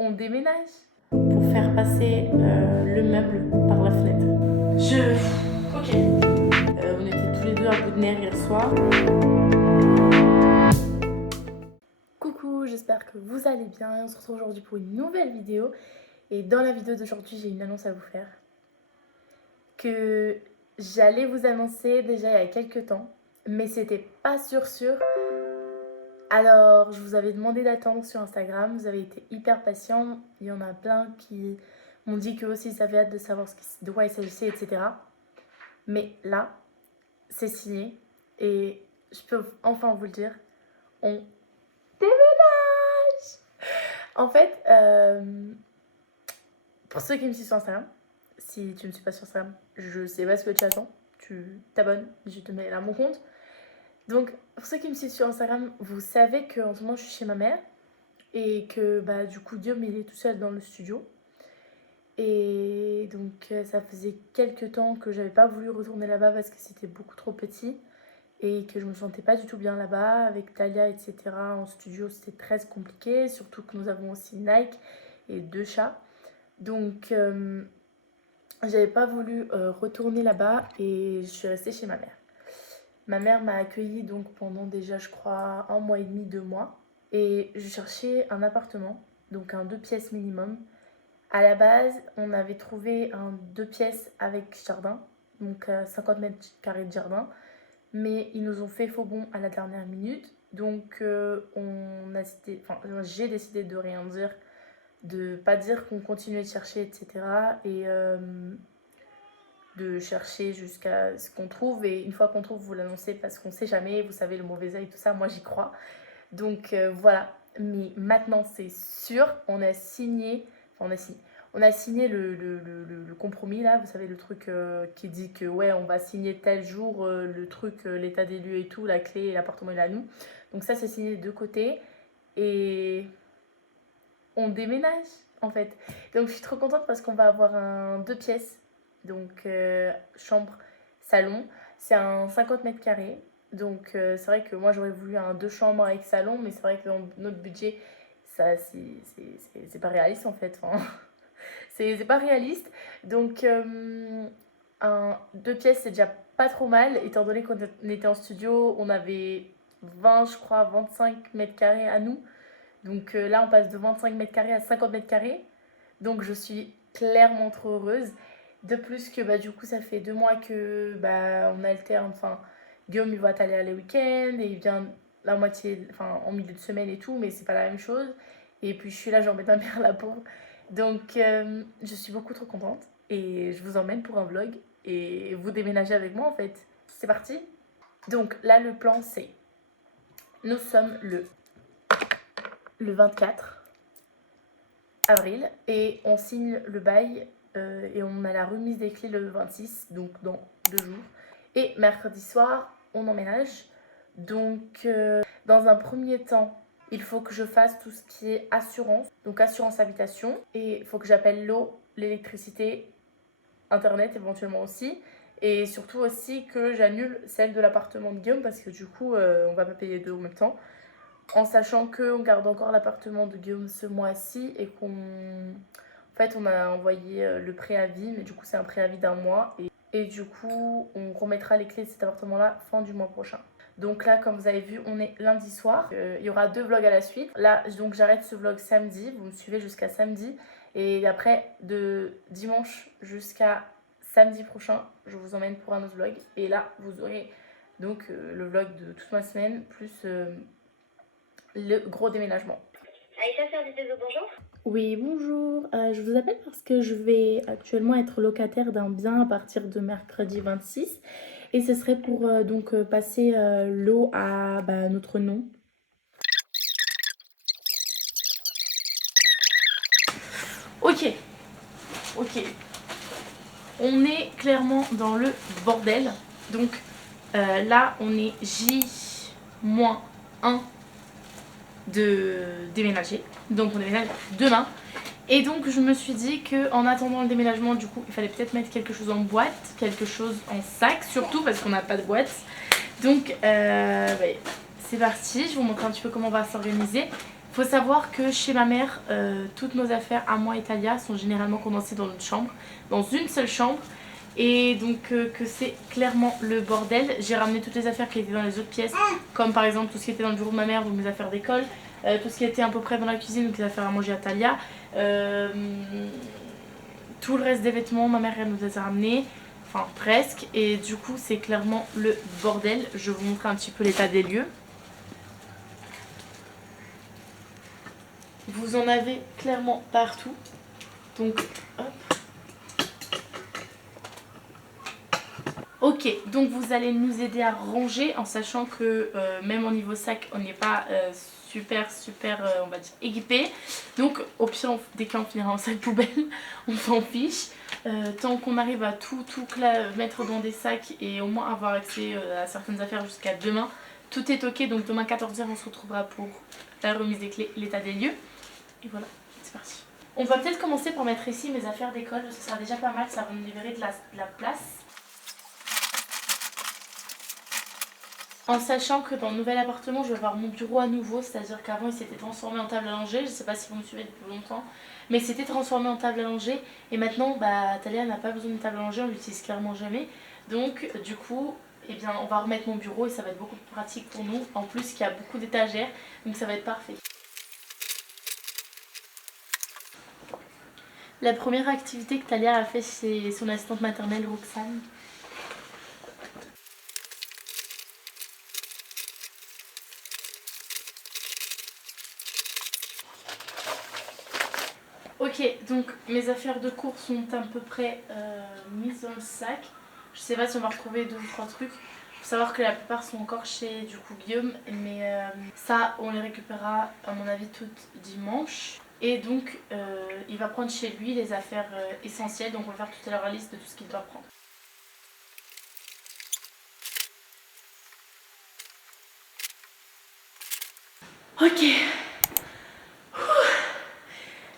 On déménage pour faire passer le meuble par la fenêtre. Ok. On était tous les deux à bout de nerfs hier soir. Coucou, j'espère que vous allez bien. On se retrouve aujourd'hui pour une nouvelle vidéo. Et dans la vidéo d'aujourd'hui, j'ai une annonce à vous faire. Que j'allais vous annoncer déjà il y a quelques temps. Mais c'était pas sûr. Alors, je vous avais demandé d'attendre sur Instagram. Vous avez été hyper patients. Il y en a plein qui m'ont dit qu'eux aussi ils avaient hâte de savoir de quoi il s'agissait, etc. Mais là, c'est signé. Et je peux enfin vous le dire. On déménage! En fait, pour ceux qui me suivent sur Instagram, si tu ne me suis pas sur Instagram, je sais pas ce que tu attends. Tu t'abonnes, je te mets là mon compte. Donc, pour ceux qui me suivent sur Instagram, vous savez qu'en ce moment, je suis chez ma mère. Et que bah, du coup, Guillaume, il est tout seul dans le studio. Et donc, ça faisait quelques temps que j'avais pas voulu retourner là-bas parce que c'était beaucoup trop petit. Et que je me sentais pas du tout bien là-bas. Avec Talia, etc. En studio, c'était très compliqué. Surtout que nous avons aussi Nike et 2 chats. Donc, j'avais pas voulu retourner là-bas et je suis restée chez ma mère. Ma mère m'a accueillie donc pendant déjà, je crois, 1 mois et demi, 2 mois. Et je cherchais un appartement, donc un 2 pièces minimum. À la base, on avait trouvé un 2 pièces avec jardin, donc 50 mètres carrés de jardin. Mais ils nous ont fait faux bond à la dernière minute. Donc j'ai décidé de rien dire, de pas dire qu'on continuait de chercher, etc. Et de chercher jusqu'à ce qu'on trouve. Et une fois qu'on trouve, vous l'annoncez parce qu'on sait jamais, vous savez, le mauvais œil, tout ça, moi j'y crois. Donc voilà, mais maintenant c'est sûr, on a signé le compromis là, vous savez le truc qui dit que ouais on va signer tel jour, le truc, l'état des lieux et tout, la clé et l'appartement il est à nous. Donc ça c'est signé de deux côtés et on déménage en fait. Donc je suis trop contente parce qu'on va avoir un 2 pièces, donc chambre, salon. C'est un 50 mètres carrés. Donc c'est vrai que moi j'aurais voulu un 2 chambres avec salon, mais c'est vrai que dans notre budget, ça c'est pas réaliste en fait. Enfin, c'est pas réaliste. Donc un 2 pièces c'est déjà pas trop mal, étant donné qu'on était en studio, on avait 20, je crois, 25 mètres carrés à nous. Donc là, on passe de 25 mètres carrés à 50 mètres carrés. Donc je suis clairement trop heureuse. De plus que bah, du coup, ça fait 2 mois que bah, on alterne. Enfin, Guillaume, il va aller les week-ends et il vient la moitié, enfin, en milieu de semaine et tout, mais c'est pas la même chose. Et puis je suis là, j'embête ma mère, la pauvre. Donc je suis beaucoup trop contente et je vous emmène pour un vlog et vous déménagez avec moi en fait. C'est parti. Donc là, le plan, c'est nous sommes le 24 avril et on signe le bail et on a la remise des clés le 26, donc dans 2 jours. Et mercredi soir, on emménage. Donc dans un premier temps, il faut que je fasse tout ce qui est assurance, donc assurance habitation. Et il faut que j'appelle l'eau, l'électricité, internet éventuellement aussi. Et surtout aussi que j'annule celle de l'appartement de Guillaume parce que du coup, on va pas payer deux en même temps. En sachant qu'on garde encore l'appartement de Guillaume ce mois-ci et qu'on... En fait, on a envoyé le préavis, mais du coup, c'est un préavis d'1 mois. Et du coup, on remettra les clés de cet appartement-là fin du mois prochain. Donc là, comme vous avez vu, on est lundi soir. Il y aura 2 vlogs à la suite. Là, donc j'arrête ce vlog samedi. Vous me suivez jusqu'à samedi. Et après, de dimanche jusqu'à samedi prochain, je vous emmène pour un autre vlog. Et là, vous aurez donc le vlog de toute ma semaine, plus... le gros déménagement. Aïcha, service des eaux, bonjour. Oui, bonjour. Je vous appelle parce que je vais actuellement être locataire d'un bien à partir de mercredi 26. Et ce serait pour passer l'eau à notre nom. Ok. On est clairement dans le bordel. Donc là, on est J-1 de déménager. Donc on déménage demain. Et donc je me suis dit qu'en attendant le déménagement, du coup, il fallait peut-être mettre quelque chose en boîte, quelque chose en sac, surtout parce qu'on n'a pas de boîte. Donc c'est parti, je vous montre un petit peu comment on va s'organiser. Il Faut savoir que chez ma mère, toutes nos affaires à moi et Talia sont généralement condensées dans notre chambre, dans une seule chambre. Et donc que c'est clairement le bordel. J'ai ramené toutes les affaires qui étaient dans les autres pièces, comme par exemple tout ce qui était dans le bureau de ma mère, donc mes affaires d'école, tout ce qui était à peu près dans la cuisine, donc les affaires à manger à Talia. Tout le reste des vêtements, ma mère elle nous les a ramenés, enfin presque. Et du coup c'est clairement le bordel. Je vais vous montrer un petit peu l'état des lieux. Vous en avez clairement partout. Donc hop. Ok, donc vous allez nous aider à ranger en sachant que même au niveau sac, on n'est pas super, on va dire, équipé. Donc au pire, dès qu'on finira en sac poubelle, on s'en fiche. Tant qu'on arrive à tout mettre dans des sacs et au moins avoir accès à certaines affaires jusqu'à demain, tout est ok. Donc demain 14h, on se retrouvera pour la remise des clés, l'état des lieux. Et voilà, c'est parti. On va peut-être commencer par mettre ici mes affaires d'école, ce sera déjà pas mal, ça va me libérer de la place. En sachant que dans le nouvel appartement, je vais avoir mon bureau à nouveau, c'est-à-dire qu'avant il s'était transformé en table à langer, je ne sais pas si vous me suivez depuis longtemps, mais c'était transformé en table à langer et maintenant Talia n'a pas besoin de table à langer, on l'utilise clairement jamais. Donc du coup, eh bien, on va remettre mon bureau et ça va être beaucoup plus pratique pour nous, en plus qu'il y a beaucoup d'étagères, donc ça va être parfait. La première activité que Talia a fait, c'est son assistante maternelle Roxane. Ok, donc mes affaires de cours sont à peu près mises dans le sac. Je sais pas si on va retrouver 2 ou 3 trucs. Faut savoir que la plupart sont encore chez du coup Guillaume, mais ça on les récupérera à mon avis tout dimanche. Et donc il va prendre chez lui les affaires essentielles, donc on va faire tout à l'heure la liste de tout ce qu'il doit prendre. Ok.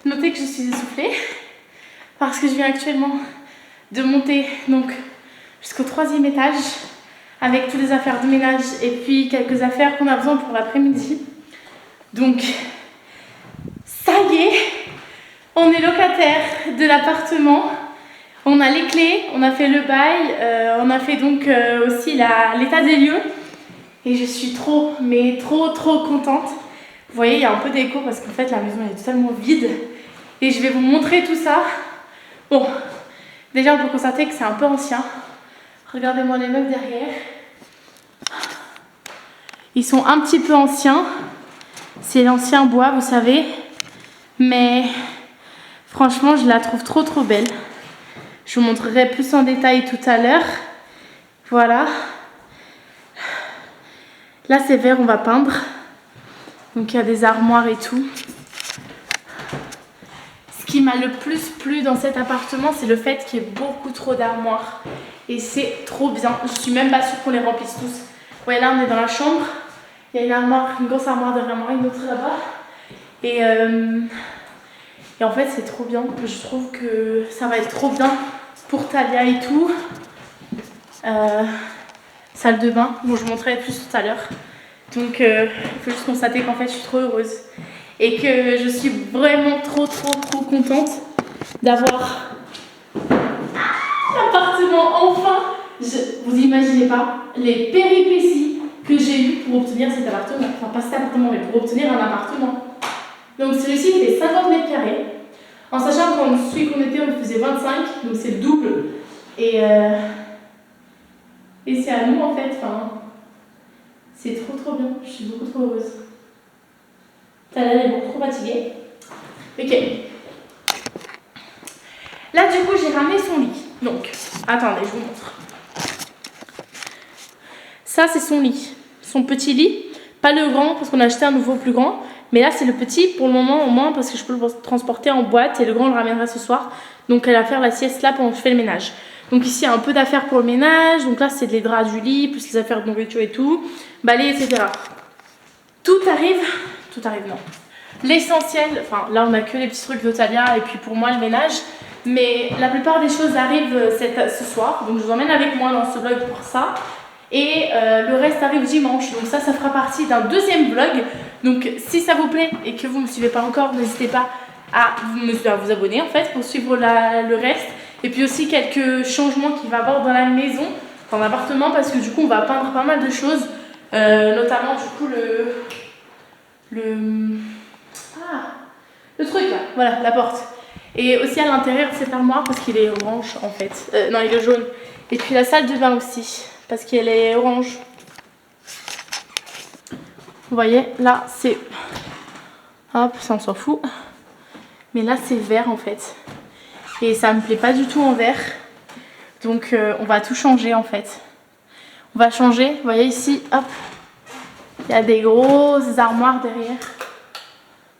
Notez que je suis essoufflée parce que je viens actuellement de monter donc jusqu'au 3e étage avec toutes les affaires de ménage et puis quelques affaires qu'on a besoin pour l'après-midi. Donc ça y est, on est locataire de l'appartement, on a les clés, on a fait le bail, on a fait donc aussi l'état des lieux et je suis trop contente. Vous voyez, il y a un peu d'écho parce qu'en fait la maison est totalement vide et je vais vous montrer tout ça. Bon, déjà on peut constater que c'est un peu ancien. Regardez-moi les meubles derrière. Ils sont un petit peu anciens. C'est l'ancien bois, vous savez. Mais franchement, je la trouve trop belle. Je vous montrerai plus en détail tout à l'heure. Voilà. Là, c'est vert, on va peindre. Donc, il y a des armoires et tout. Ce qui m'a le plus plu dans cet appartement, c'est le fait qu'il y ait beaucoup trop d'armoires. Et c'est trop bien. Je suis même pas sûre qu'on les remplisse tous. Vous voyez, là, on est dans la chambre. Il y a une armoire, une grosse armoire derrière moi, une autre là-bas. Et en fait, c'est trop bien. Je trouve que ça va être trop bien pour Talia et tout. Salle de bain. Bon, je vous montrerai plus tout à l'heure. Donc, il faut juste constater qu'en fait, je suis trop heureuse. Et que je suis vraiment trop contente d'avoir l'appartement enfin. Vous imaginez pas les péripéties que j'ai eues pour obtenir cet appartement. Enfin, pas cet appartement, mais pour obtenir un appartement. Donc, celui-ci fait 50 mètres carrés. En sachant qu'en celui qu'on était, on faisait 25, donc c'est le double. Et c'est à nous en fait. Enfin, c'est trop bien. Je suis beaucoup trop heureuse. Talia est beaucoup trop fatiguée. Ok. Là, du coup, j'ai ramené son lit. Donc, attendez, je vous montre. Ça, c'est son lit. Son petit lit. Pas le grand, parce qu'on a acheté un nouveau plus grand. Mais là, c'est le petit pour le moment, au moins, parce que je peux le transporter en boîte. Et le grand, on le ramènera ce soir. Donc, elle va faire la sieste là pendant que je fais le ménage. Donc, ici, il y a un peu d'affaires pour le ménage. Donc, là, c'est les draps du lit, plus les affaires de nourriture et tout. Balai, etc. Tout arrive, non. L'essentiel, enfin, là, on a que les petits trucs de Talia et puis pour moi, le ménage. Mais la plupart des choses arrivent ce soir. Donc, je vous emmène avec moi dans ce vlog pour ça. Et le reste arrive dimanche. Donc ça fera partie d'un deuxième vlog. Donc si ça vous plaît et que vous ne me suivez pas encore, n'hésitez pas à vous abonner en fait pour suivre le reste. Et puis aussi quelques changements qu'il va y avoir dans la maison, dans l'appartement, parce que du coup on va peindre pas mal de choses. Notamment du coup le truc là, voilà, la porte. Et aussi à l'intérieur cette armoire parce qu'il est orange en fait. Non, il est jaune. Et puis la salle de bain aussi parce qu'elle est orange. Vous voyez, là c'est... Hop, ça on s'en fout. Mais là c'est vert en fait. Et ça me plaît pas du tout en vert. Donc on va tout changer en fait. On va changer, vous voyez ici, hop. Il y a des grosses armoires derrière.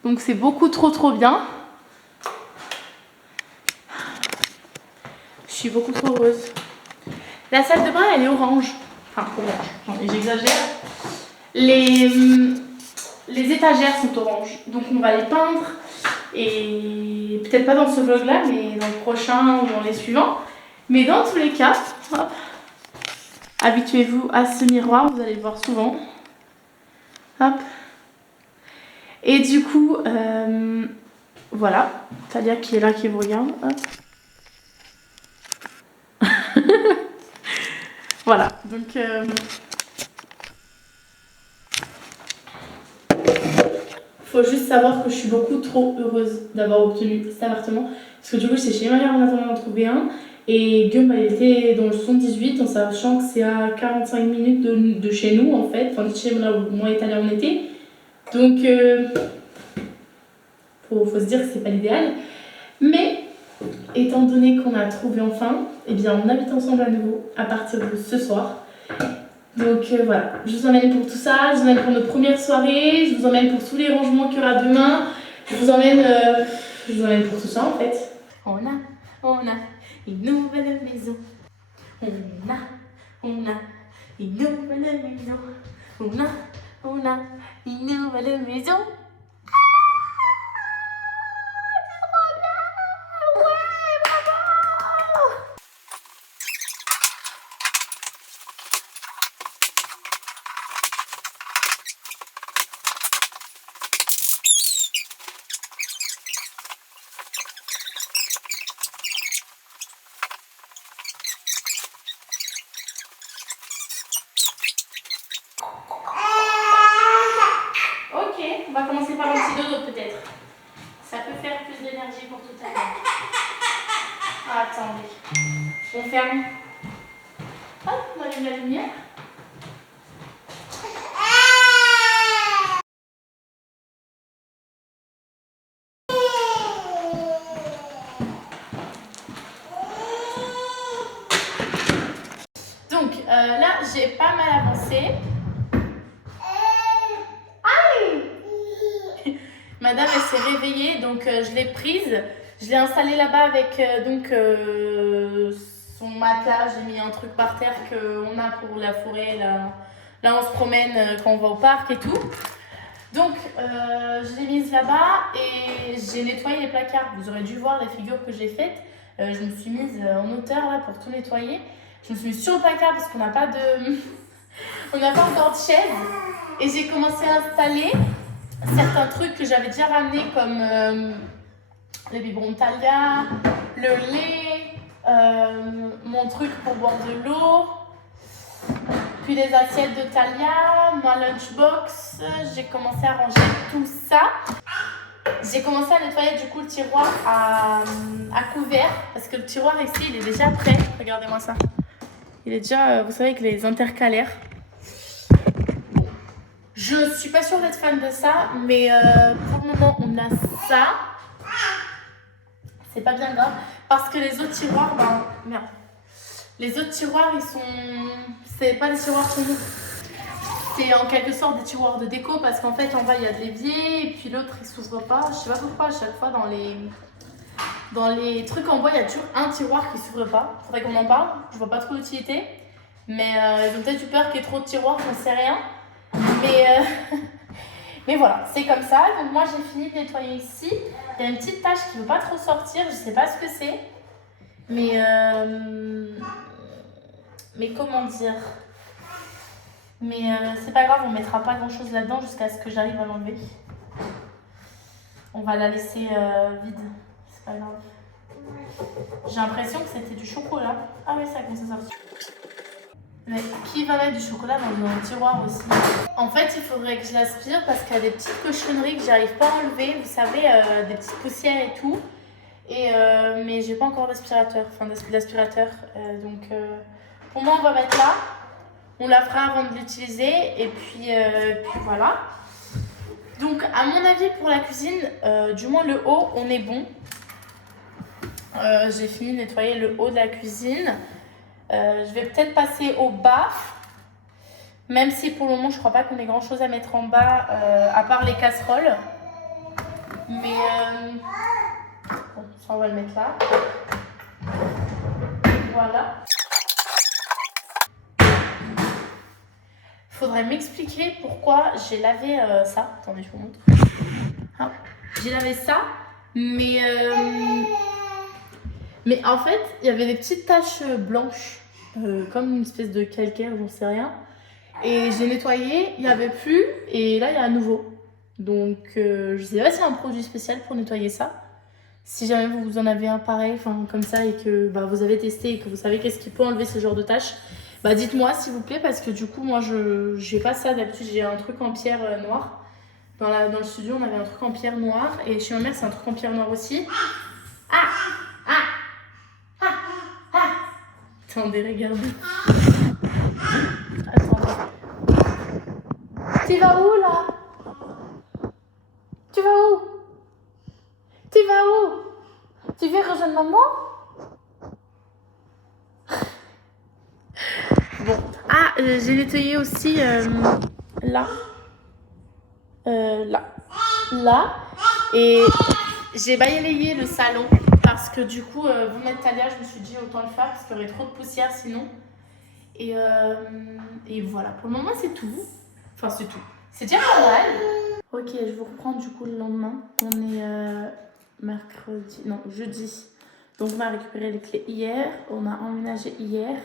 Donc c'est beaucoup trop bien. Je suis beaucoup trop heureuse. La salle de bain elle est orange. Enfin orange, j'exagère. Les étagères sont oranges. Donc on va les peindre. Et peut-être pas dans ce vlog là, mais dans le prochain ou dans les suivants. Mais dans tous les cas, hop, habituez-vous à ce miroir, vous allez le voir souvent. Hop. Et du coup, voilà, Talia qui est là, qui vous regarde. Hop. Voilà, donc... faut juste savoir que je suis beaucoup trop heureuse d'avoir obtenu cet appartement. Parce que du coup, c'est chez ma mère en attendant d'en trouver un. Et Guillaume, il était dans le 78, en sachant que c'est à 45 minutes de chez nous, en fait. Enfin, de chez là où moi et Talia on était. Donc, faut se dire que c'est pas l'idéal. Mais, étant donné qu'on a trouvé enfin, eh bien, on habite ensemble à nouveau à partir de ce soir. Donc voilà, je vous emmène pour tout ça, je vous emmène pour notre première soirée, je vous emmène pour tous les rangements qu'il y aura demain, je vous emmène pour tout ça en fait. On a une nouvelle maison. On a une nouvelle maison. On a une nouvelle maison. On va commencer par un petit dodo peut-être. Ça peut faire plus d'énergie pour tout à l'heure. Ah, attendez. On ferme. Hop, on allume la lumière. Donc là, j'ai pas mal avancé. Madame, elle s'est réveillée, donc je l'ai prise. Je l'ai installée là-bas avec son matelas. J'ai mis un truc par terre qu'on a pour la forêt. Là, on se promène quand on va au parc et tout. Donc, je l'ai mise là-bas et j'ai nettoyé les placards. Vous aurez dû voir les figures que j'ai faites. Je me suis mise en hauteur là pour tout nettoyer. Je me suis mise sur le placard parce qu'on n'a pas de... on n'a pas encore de chaise. Et j'ai commencé à installer certains trucs que j'avais déjà ramenés comme les biberons de Talia, le lait, mon truc pour boire de l'eau, puis les assiettes de Talia, ma lunchbox. J'ai commencé à ranger tout ça. J'ai commencé à nettoyer du coup le tiroir à couvert parce que le tiroir ici il est déjà prêt. Regardez-moi ça. Il est déjà, vous savez, avec les intercalaires. Je suis pas sûre d'être fan de ça, mais pour le moment on a ça. C'est pas bien grave parce que les autres tiroirs, merde. Les autres tiroirs ils sont, c'est pas des tiroirs pour nous. C'est en quelque sorte des tiroirs de déco parce qu'en fait en bas il y a de l'évier et puis l'autre il s'ouvre pas. Je sais pas pourquoi à chaque fois dans les trucs en bois il y a toujours un tiroir qui s'ouvre pas. Faudrait qu'on en parle. Je vois pas trop l'utilité, mais ils ont peut-être eu peur qu'il y ait trop de tiroirs, j'en sais rien. Mais voilà, c'est comme ça. Donc moi j'ai fini de nettoyer ici. Il y a une petite tache qui ne veut pas trop sortir, je sais pas ce que c'est. Mais comment dire, Mais c'est pas grave, on mettra pas grand chose là-dedans jusqu'à ce que j'arrive à l'enlever. On va la laisser vide, c'est pas grave. J'ai l'impression que c'était du chocolat. Ah oui, ça a commencé à sortir. Mais qui va mettre du chocolat dans un tiroir aussi? En fait, il faudrait que je l'aspire parce qu'il y a des petites cochonneries que j'arrive pas à enlever. Vous savez, des petites poussières et tout. Mais j'ai pas encore d'aspirateur. Enfin, d'aspirateur. Donc, pour moi, on va mettre là. On la fera avant de l'utiliser. Et puis voilà. Donc, à mon avis, pour la cuisine, du moins le haut, on est bon. J'ai fini de nettoyer le haut de la cuisine. Je vais peut-être passer au bas. Même si pour le moment, je crois pas qu'on ait grand chose à mettre en bas, à part les casseroles. Mais bon, ça, on va le mettre là. Voilà. Faudrait m'expliquer pourquoi j'ai lavé ça. Attendez, je vous montre. Ah, j'ai lavé ça, mais en fait, il y avait des petites taches blanches, comme une espèce de calcaire, j'en sais rien. Et j'ai nettoyé, il n'y avait plus, et là, il y a à nouveau. Donc, je sais pas s'il y a un produit spécial pour nettoyer ça. Si jamais vous en avez un pareil, comme ça, et que vous avez testé et que vous savez qu'est-ce qui peut enlever ce genre de tâches, dites-moi s'il vous plaît, parce que du coup, moi, je n'ai pas ça. D'habitude, j'ai un truc en pierre noire. Dans le studio, on avait un truc en pierre noire, et chez ma mère, c'est un truc en pierre noire aussi. Attendez, regardez. Attendez. Tu vas où, là? Tu vas où? Tu vas où? Tu viens rejoindre maman? Bon. Ah, j'ai nettoyé aussi là. Là. Et j'ai balayé le salon parce que du coup, vous mettre Talia, je me suis dit autant le faire parce qu'il y aurait trop de poussière sinon. Et voilà, pour le moment, c'est tout. Enfin, c'est tout. C'est déjà pas mal. Ok, je vous reprends du coup le lendemain. On est jeudi. Donc on a récupéré les clés hier, on a emménagé hier.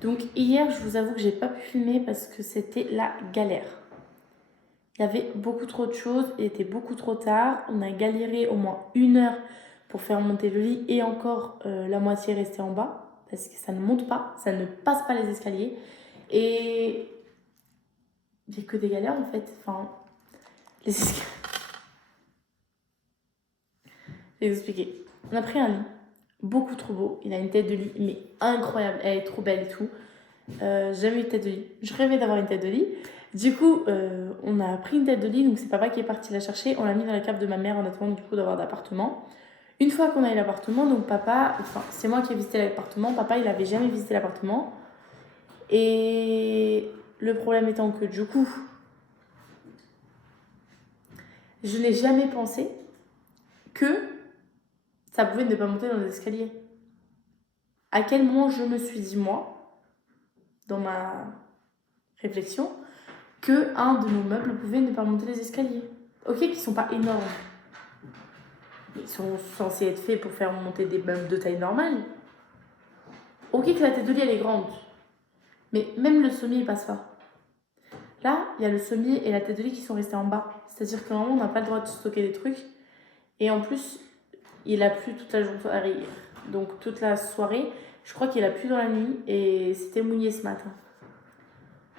Donc hier, je vous avoue que j'ai pas pu filmer parce que c'était la galère. Il y avait beaucoup trop de choses, il était beaucoup trop tard. On a galéré au moins 1 heure pour faire monter le lit et encore la moitié restait en bas parce que ça ne monte pas, ça ne passe pas les escaliers. Et il n'y a que des galères en fait. Enfin, les escaliers. Je vais vous expliquer. On a pris un lit, beaucoup trop beau. Il a une tête de lit, mais incroyable. Elle est trop belle et tout. Jamais eu de tête de lit. Je rêvais d'avoir une tête de lit. Du coup, on a pris une tête de lit. Donc, c'est papa qui est parti la chercher. On l'a mis dans la cave de ma mère en attendant du coup d'avoir d'appartement. Une fois qu'on a eu l'appartement, donc papa, c'est moi qui ai visité l'appartement. Papa, il n'avait jamais visité l'appartement. Et le problème étant que du coup, je n'ai jamais pensé que ça pouvait ne pas monter dans les escaliers. À quel moment je me suis dit, moi, dans ma réflexion, que un de nos meubles pouvait ne pas monter les escaliers. Ok, qu'ils sont pas énormes. Ils sont censés être faits pour faire monter des meubles de taille normale. Ok que la tête de lit, elle est grande. Mais même le sommier, il passe pas. Là, il y a le sommier et la tête de lit qui sont restés en bas. C'est-à-dire qu'à un moment, on n'a pas le droit de stocker des trucs. Et en plus, il a plu toute la journée. Donc toute la soirée. Je crois qu'il a plu dans la nuit et c'était mouillé ce matin.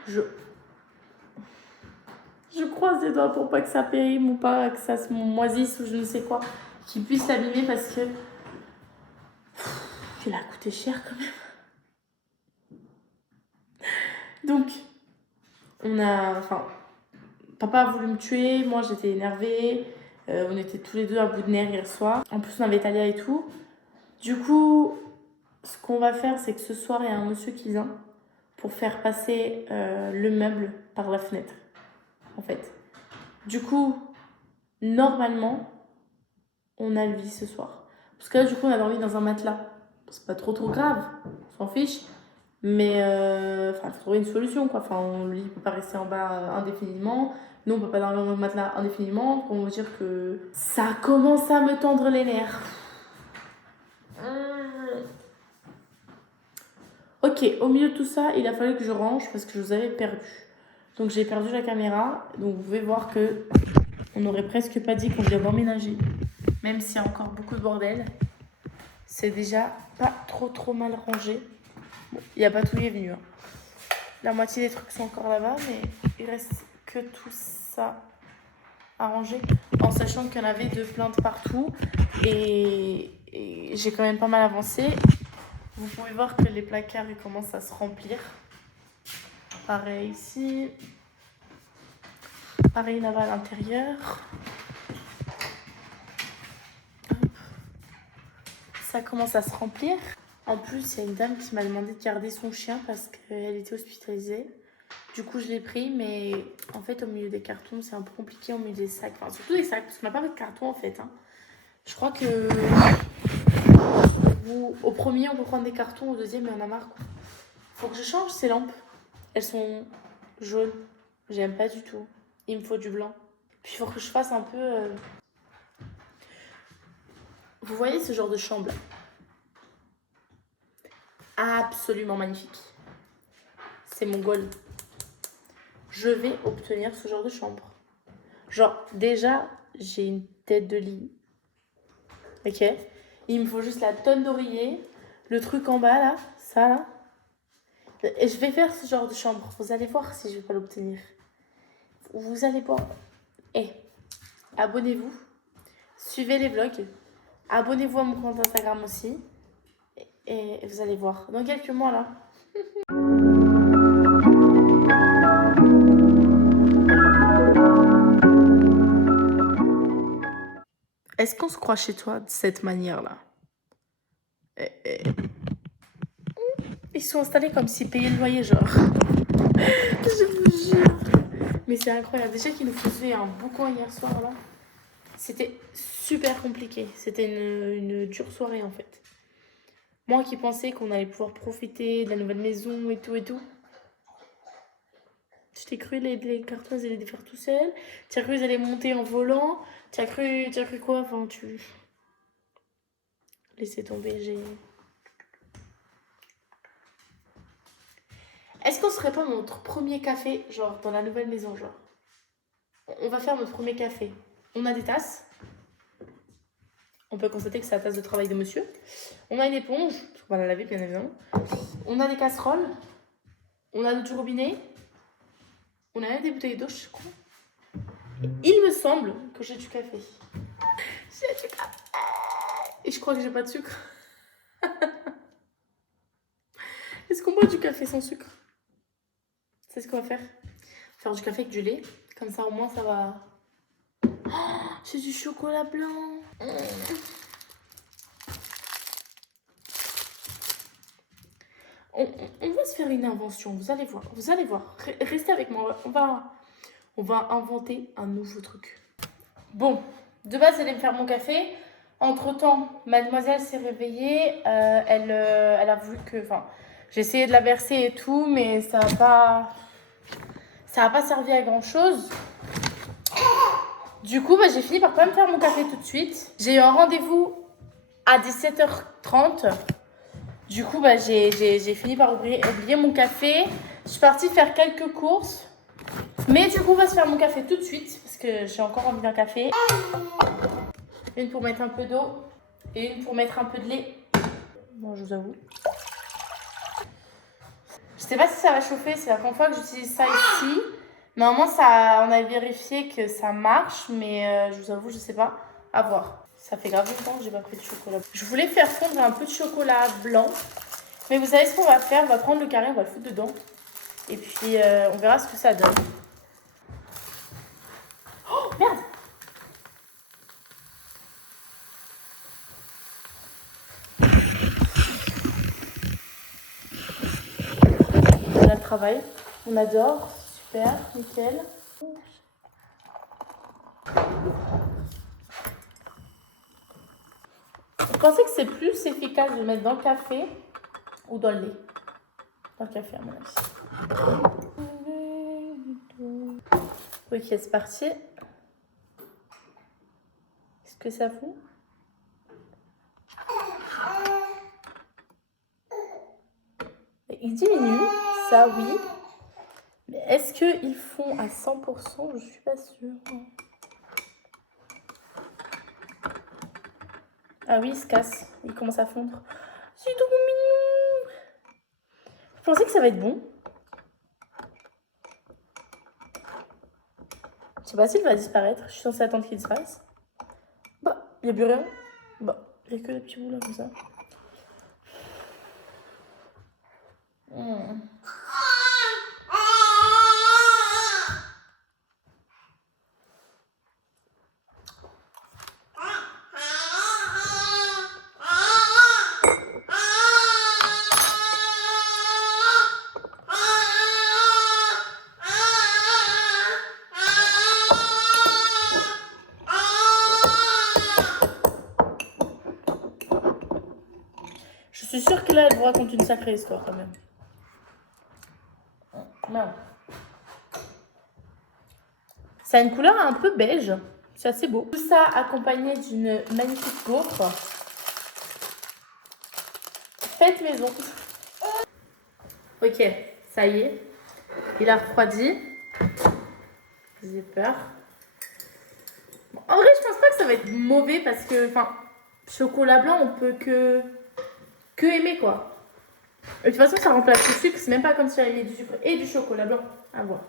Je croise les doigts pour pas que ça périme ou pas que ça se moisisse ou je ne sais quoi, qu'il puisse s'abîmer parce que il a coûté cher quand même. Donc, papa a voulu me tuer, moi j'étais énervée, on était tous les deux à bout de nerfs hier soir. En plus, on avait Talia et tout. Du coup, ce qu'on va faire, c'est que ce soir, il y a un monsieur qui vient pour faire passer le meuble par la fenêtre, en fait. Du coup, normalement, on a le lit ce soir. Parce que là, du coup, on a dormi dans un matelas. C'est pas trop grave, on s'en fiche. Mais il faut trouver une solution, quoi. Le lit ne peut pas rester en bas indéfiniment. Nous, on peut pas dormir dans le matelas indéfiniment. Pour me dire que ça commence à me tendre les nerfs. Ok, au milieu de tout ça, il a fallu que je range parce que je vous avais perdu. Donc j'ai perdu la caméra. Donc vous pouvez voir que on n'aurait presque pas dit qu'on vient d'emménager. Même s'il y a encore beaucoup de bordel. C'est déjà pas trop mal rangé. Bon, il n'y a pas tout qui est venu. Hein. La moitié des trucs sont encore là-bas, mais il reste que tout ça à ranger. En sachant qu'il y en avait de plaintes partout. Et j'ai quand même pas mal avancé. Vous pouvez voir que les placards ils commencent à se remplir. Pareil ici. Pareil là-bas à l'intérieur. Ça commence à se remplir. En plus, il y a une dame qui m'a demandé de garder son chien parce qu'elle était hospitalisée. Du coup, je l'ai pris, mais en fait, au milieu des cartons, c'est un peu compliqué, au milieu des sacs. Enfin, surtout des sacs, parce qu'on n'a pas de carton en fait. Hein. Je crois que au premier, on peut prendre des cartons, au deuxième, il y en a marre. Faut que je change ces lampes. Elles sont jaunes. J'aime pas du tout. Il me faut du blanc. Puis il faut que je fasse un peu... Vous voyez ce genre de chambre là? Absolument magnifique. C'est mon goal. Je vais obtenir ce genre de chambre. Genre, déjà, j'ai une tête de lit. Ok? Il me faut juste la tonne d'oreiller. Le truc en bas là, ça là. Et je vais faire ce genre de chambre. Vous allez voir si je vais pas l'obtenir. Vous allez voir. Et abonnez-vous. Suivez les vlogs. Abonnez-vous à mon compte Instagram aussi. Et vous allez voir. Dans quelques mois là. Est-ce qu'on se croit chez toi de cette manière-là? Ils sont installés comme s'ils payaient le loyer, genre. Je vous jure. Mais c'est incroyable. Déjà qu'ils nous faisaient un boucan hier soir, là. C'était super compliqué. C'était une dure soirée, en fait. Moi qui pensais qu'on allait pouvoir profiter de la nouvelle maison et tout et tout. Tu t'es cru les cartons, ils allaient les faire tout seuls. Tu as cru qu'ils allaient monter en volant. Tu as cru quoi? Enfin, tu... Laissez tomber, j'ai... Est-ce qu'on serait pas notre premier café, genre, dans la nouvelle maison, genre? On va faire notre premier café. On a des tasses. On peut constater que c'est la tasse de travail de monsieur. On a une éponge, parce qu'on va la laver, bien évidemment. On a des casseroles. On a du robinet. On a même des bouteilles d'eau, je crois. Il me semble que j'ai du café. J'ai du café. Et je crois que j'ai pas de sucre. Est-ce qu'on boit du café sans sucre? C'est ce qu'on va faire. Faire du café avec du lait. Comme ça, au moins, ça va... Oh, c'est du chocolat blanc. On va se faire une invention, vous allez voir. Vous allez voir. Restez avec moi. On va inventer un nouveau truc. Bon, de base, j'allais me faire mon café. Entre-temps, mademoiselle s'est réveillée. Elle a voulu que... Enfin, j'ai essayé de la verser et tout, mais ça n'a pas servi à grand-chose. Du coup, j'ai fini par quand même faire mon café tout de suite. J'ai eu un rendez-vous à 17h30. Du coup, j'ai fini par oublier mon café. Je suis partie faire quelques courses. Mais du coup, on va se faire mon café tout de suite. Parce que j'ai encore envie d'un café. Une pour mettre un peu d'eau. Et une pour mettre un peu de lait. Bon, je vous avoue. Je sais pas si ça va chauffer. C'est la première fois que j'utilise ça ici. Normalement, on a vérifié que ça marche. Mais je vous avoue, je sais pas. À voir. Ça fait grave longtemps que j'ai pas pris de chocolat. Je voulais faire fondre un peu de chocolat blanc. Mais vous savez ce qu'on va faire? On va prendre le carré, on va le foutre dedans. Et puis, on verra ce que ça donne. Oh, merde! On a le travail. On adore. Super, nickel. Vous pensez que c'est plus efficace de le mettre dans le café ou dans le lait? Dans le café, à mon avis. Ok, c'est parti. Est-ce que ça fout? Il diminue, ça oui. Mais Est-ce qu'ils font à 100%? Je suis pas sûre. Ah oui, il se casse. Il commence à fondre. C'est trop mignon. Je pensais que ça va être bon. Je sais pas s'il va disparaître. Je suis censée attendre qu'il disparaisse. Bah, il n'y a plus rien. Bah, il n'y a que des petits bouts là comme ça. Je suis sûre que là, elle vous raconte une sacrée histoire quand même. Merde. Ça a une couleur un peu beige. C'est assez beau. Tout ça accompagné d'une magnifique gaufre. Faites maison. Ok, ça y est. Il a refroidi. J'ai peur. Bon, en vrai, je pense pas que ça va être mauvais parce que, enfin, chocolat blanc, on peut que aimer quoi. De toute façon, ça remplace le sucre. C'est même pas comme si j'avais mis du sucre et du chocolat blanc. À voir.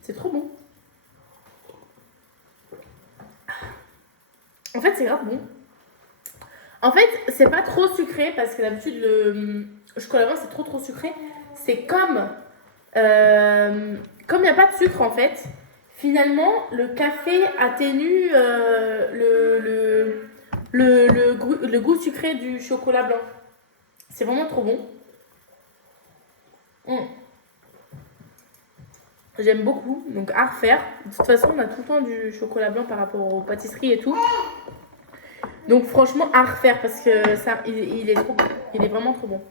C'est trop bon. En fait, c'est grave bon. En fait, c'est pas trop sucré parce que d'habitude, le chocolat blanc, c'est trop sucré. C'est comme il n'y a pas de sucre en fait, finalement, le café atténue le goût sucré du chocolat blanc. C'est vraiment trop bon. J'aime beaucoup, donc à refaire. De toute façon, on a tout le temps du chocolat blanc par rapport aux pâtisseries et tout. Donc franchement, à refaire parce que ça, il est trop bon. Il est vraiment trop bon.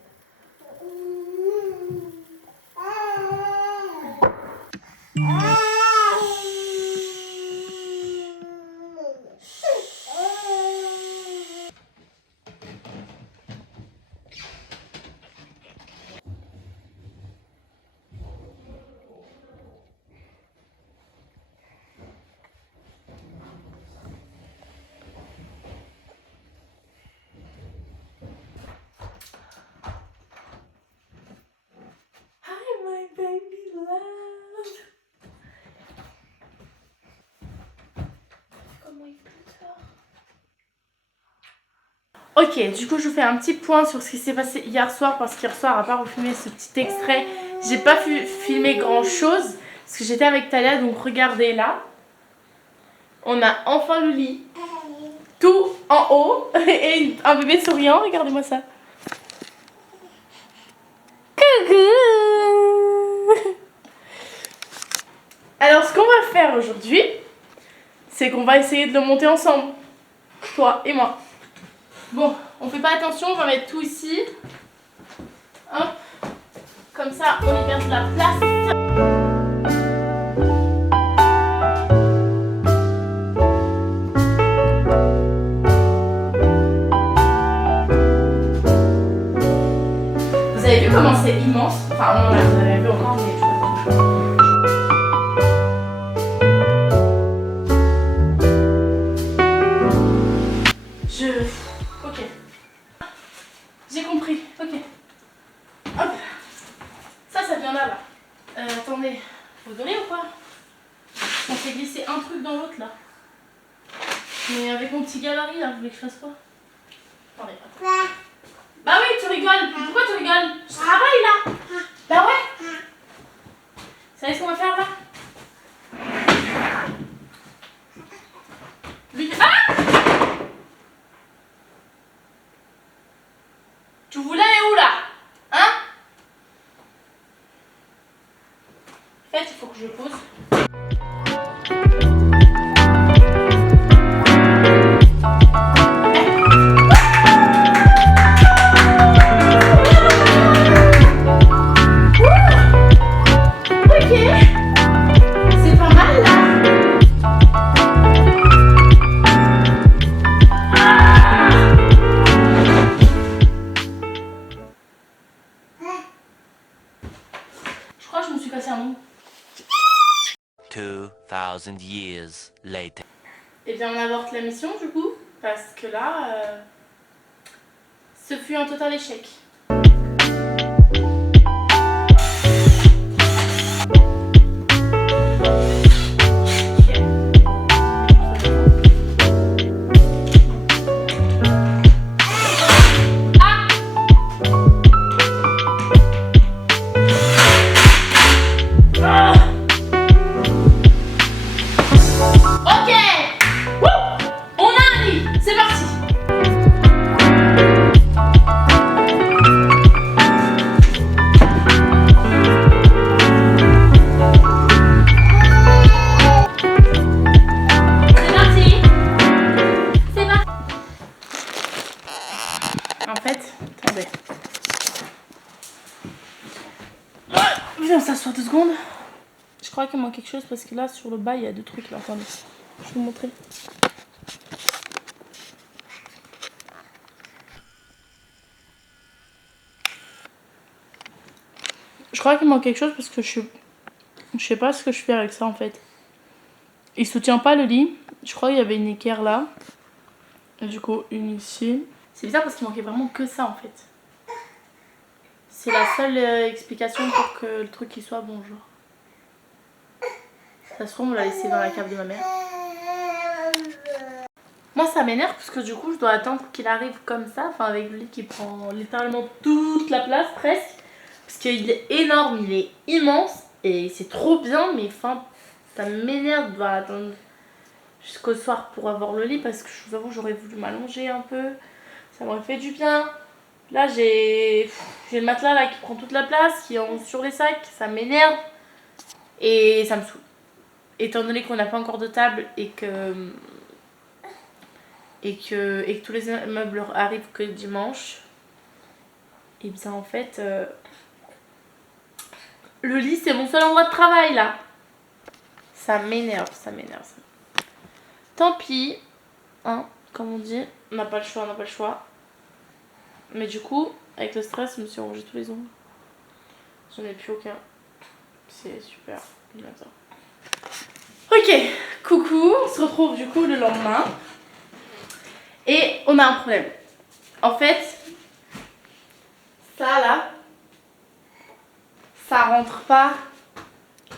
Ok, du coup je vous fais un petit point sur ce qui s'est passé hier soir parce qu'hier soir, à part vous filmer ce petit extrait, j'ai pas pu filmer grand chose parce que j'étais avec Talia, donc regardez là. On a enfin le lit, tout en haut et un bébé souriant, regardez-moi ça. Coucou. Alors ce qu'on va faire aujourd'hui, c'est qu'on va essayer de le monter ensemble, toi et moi. Bon, on fait pas attention, on va mettre tout ici. Hop. Comme ça, on libère de la place. Vous avez vu comment c'est immense? Enfin, non, là, vous avez vu encore, mais je sais pas. Ok. J'ai compris. Ok. Hop. Ça vient là. Attendez. Faut donner ou quoi? On fait glisser un truc dans l'autre là. Mais avec mon petit gabarit là, vous voulez que je fasse quoi? Attendez. Bah oui, tu rigoles. Pourquoi tu rigoles? Je travaille là. Bah ouais. Vous savez ce qu'on va faire là? Ah! Tu voulais aller où là? Hein? En fait, il faut que je pose. Ah! Charming. 2000 years later. Et bien on avorte la mission du coup, parce que là, ce fut un total échec. En fait, attendez. Viens, on s'assoit 2 secondes. Je crois qu'il manque quelque chose parce que là, sur le bas, il y a 2 trucs là. Attendez, je vais vous montrer. Je crois qu'il manque quelque chose parce que je sais pas ce que je fais avec ça en fait. Il soutient pas le lit. Je crois qu'il y avait une équerre là. Et du coup, une ici. C'est bizarre parce qu'il manquait vraiment que ça en fait. C'est la seule explication pour que le truc il soit bon genre. Ça se trouve on l'a laissé dans la cave de ma mère. Moi ça m'énerve parce que du coup je dois attendre qu'il arrive comme ça. Enfin avec le lit qui prend littéralement toute la place presque. Parce qu'il est énorme, il est immense. Et c'est trop bien mais enfin ça m'énerve de devoir attendre jusqu'au soir pour avoir le lit. Parce que je vous avoue j'aurais voulu m'allonger un peu. Ça m'aurait fait du bien. Là j'ai le matelas là qui prend toute la place, qui est sur les sacs, ça m'énerve et ça me saoule. Étant donné qu'on n'a pas encore de table et que tous les meubles arrivent que dimanche, et bien en fait le lit c'est mon seul endroit de travail là. Ça m'énerve, ça m'énerve. Tant pis, hein, comme on dit, on n'a pas le choix, on n'a pas le choix. Mais du coup, avec le stress, je me suis rongé tous les ongles. J'en ai plus aucun. C'est super. Ok, coucou. On se retrouve du coup le lendemain. Et on a un problème. En fait, ça là, ça rentre pas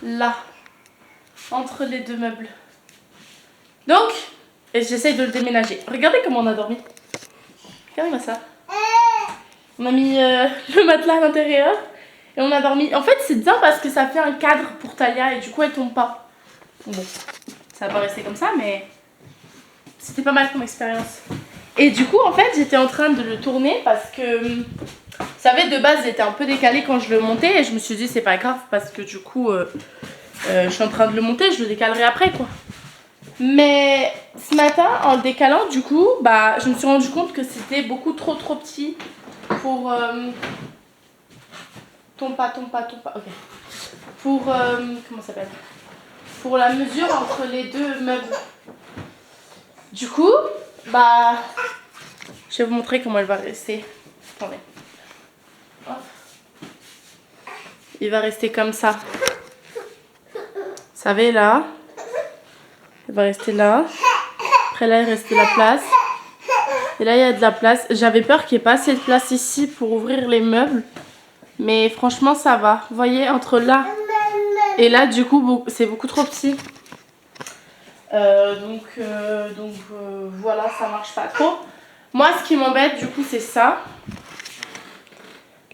là, entre les 2 meubles. Donc, j'essaye de le déménager. Regardez comment on a dormi. Regardez-moi ça. On a mis le matelas à l'intérieur et on a dormi. En fait, c'est bien parce que ça fait un cadre pour Talia et du coup, elle tombe pas. Bon, ça va pas rester comme ça, mais c'était pas mal comme expérience. Et du coup, en fait, j'étais en train de le tourner parce que, vous savez, de base, j'étais un peu décalée quand je le montais et je me suis dit, c'est pas grave parce que du coup, je suis en train de le monter, je le décalerai après, quoi. Mais ce matin, en le décalant, du coup, bah, je me suis rendu compte que c'était beaucoup trop petit. Pour tombe pas, ok. Pour comment ça s'appelle? Pour la mesure entre les 2 meubles. Du coup, bah, je vais vous montrer comment elle va rester. Attendez. Hop. Il va rester comme ça. Vous savez là, il va rester là. Après là, il reste de la place. Et là, il y a de la place. J'avais peur qu'il n'y ait pas assez de place ici pour ouvrir les meubles. Mais franchement, ça va. Vous voyez, entre là et là, du coup, c'est beaucoup trop petit. Donc voilà, ça marche pas trop. Moi, ce qui m'embête, du coup, c'est ça.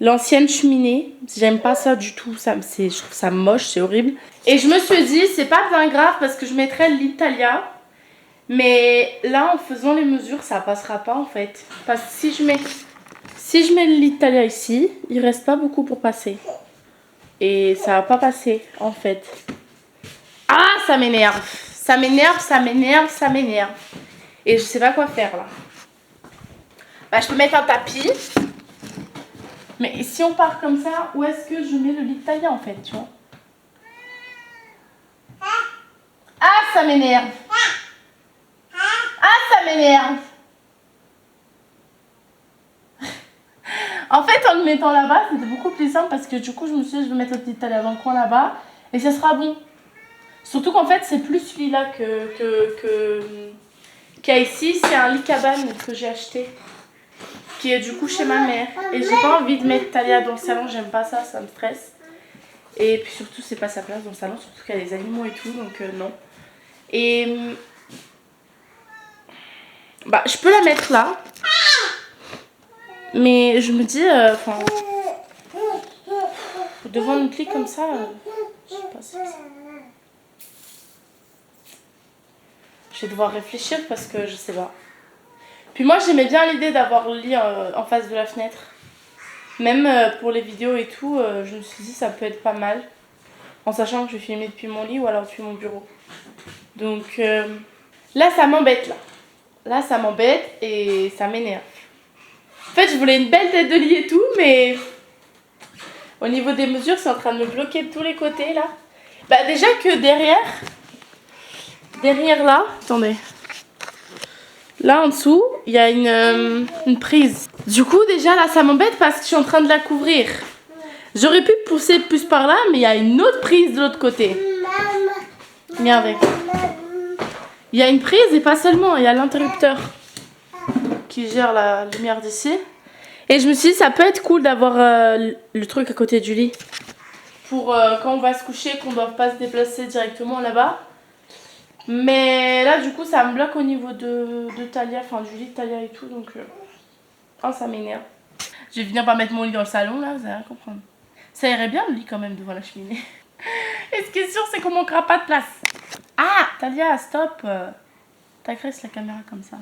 L'ancienne cheminée. J'aime pas ça du tout. Je trouve ça moche, c'est horrible. Et je me suis dit, c'est pas bien grave parce que je mettrais l'Italia. Mais là, en faisant les mesures, ça passera pas en fait. Parce que si je mets l'Italia ici, il reste pas beaucoup pour passer. Et ça va pas passer en fait. Ah, ça m'énerve. Ça m'énerve, ça m'énerve, ça m'énerve. Et je sais pas quoi faire là. Bah, je peux mettre un tapis. Mais si on part comme ça, où est-ce que je mets le l'Italia en fait, tu vois? Ah, ça m'énerve. Ah, ça m'énerve. En fait, en le mettant là-bas, c'était beaucoup plus simple parce que du coup, je me suis dit, je vais mettre le petit taille dans le coin là-bas. Et ça sera bon. Surtout qu'en fait, c'est plus celui-là qu'il y a ici. C'est un lit cabane que j'ai acheté. Qui est du coup chez ma mère. Et j'ai pas envie de mettre Talia dans le salon. J'aime pas ça, ça me stresse. Et puis surtout, c'est pas sa place dans le salon. Surtout qu'il y a des animaux et tout. Donc non. Et... bah, je peux la mettre là. Mais je me dis... enfin... devant une lit comme ça... je sais pas si ça... je vais devoir réfléchir parce que je sais pas. Puis moi j'aimais bien l'idée d'avoir le lit en face de la fenêtre. Même pour les vidéos et tout, je me suis dit ça peut être pas mal. En sachant que je vais filmer depuis mon lit ou alors depuis mon bureau. Donc là ça m'embête là. Là ça m'embête et ça m'énerve. En fait je voulais une belle tête de lit et tout mais... au niveau des mesures c'est en train de me bloquer de tous les côtés là. Bah déjà que derrière là, attendez. Là en dessous, il y a une prise. Du coup déjà là ça m'embête parce que je suis en train de la couvrir. J'aurais pu pousser plus par là mais il y a une autre prise de l'autre côté. Regardez. Il y a une prise et pas seulement, il y a l'interrupteur qui gère la lumière d'ici. Et je me suis dit ça peut être cool d'avoir le truc à côté du lit. Pour quand on va se coucher, qu'on ne doit pas se déplacer directement là-bas. Mais là du coup ça me bloque au niveau de Talia, enfin du lit de Talia et tout donc oh, ça m'énerve. Je vais finir par mettre mon lit dans le salon là, vous allez rien comprendre. Ça irait bien le lit quand même devant la cheminée. Et ce qui est sûr c'est qu'on manquera pas de place. Ah Talia stop, t'agresses la caméra comme ça.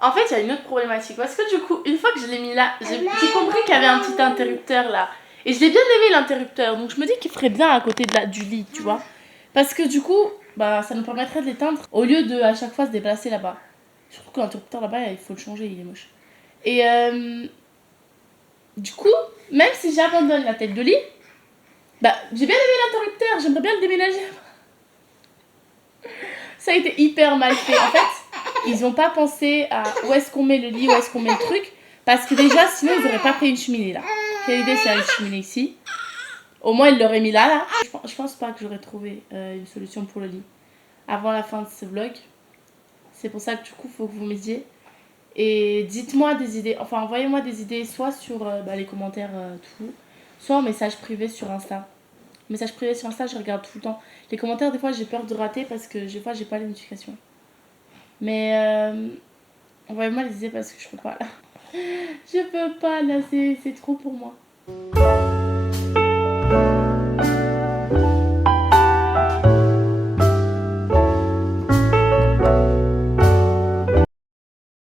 En fait il y a une autre problématique parce que du coup une fois que je l'ai mis là, j'ai compris qu'il y avait un petit interrupteur là. Et je l'ai bien aimé l'interrupteur donc je me dis qu'il ferait bien à côté du lit tu vois. Parce que du coup, bah, ça nous permettrait de l'éteindre au lieu de à chaque fois se déplacer là-bas. Surtout que l'interrupteur là-bas, il faut le changer, il est moche. Et du coup, même si j'abandonne la tête de lit, bah, j'ai bien aimé l'interrupteur, j'aimerais bien le déménager. Ça a été hyper mal fait. En fait, ils n'ont pas pensé à où est-ce qu'on met le lit, où est-ce qu'on met le truc. Parce que déjà, sinon, ils n'auraient pas fait une cheminée là. Quelle idée, c'est une cheminée ici. Au moins, il l'aurait mis là. Je pense pas que j'aurais trouvé une solution pour le lit avant la fin de ce vlog. C'est pour ça que du coup, il faut que vous m'aidiez. Et dites-moi des idées. Enfin, envoyez-moi des idées soit sur les commentaires, tout. Soit en message privé sur Insta. Message privé sur Insta, je regarde tout le temps. Les commentaires, des fois, j'ai peur de rater parce que des fois, j'ai pas les notifications. Mais envoyez-moi les idées parce que je peux pas là. Je peux pas là, c'est trop pour moi.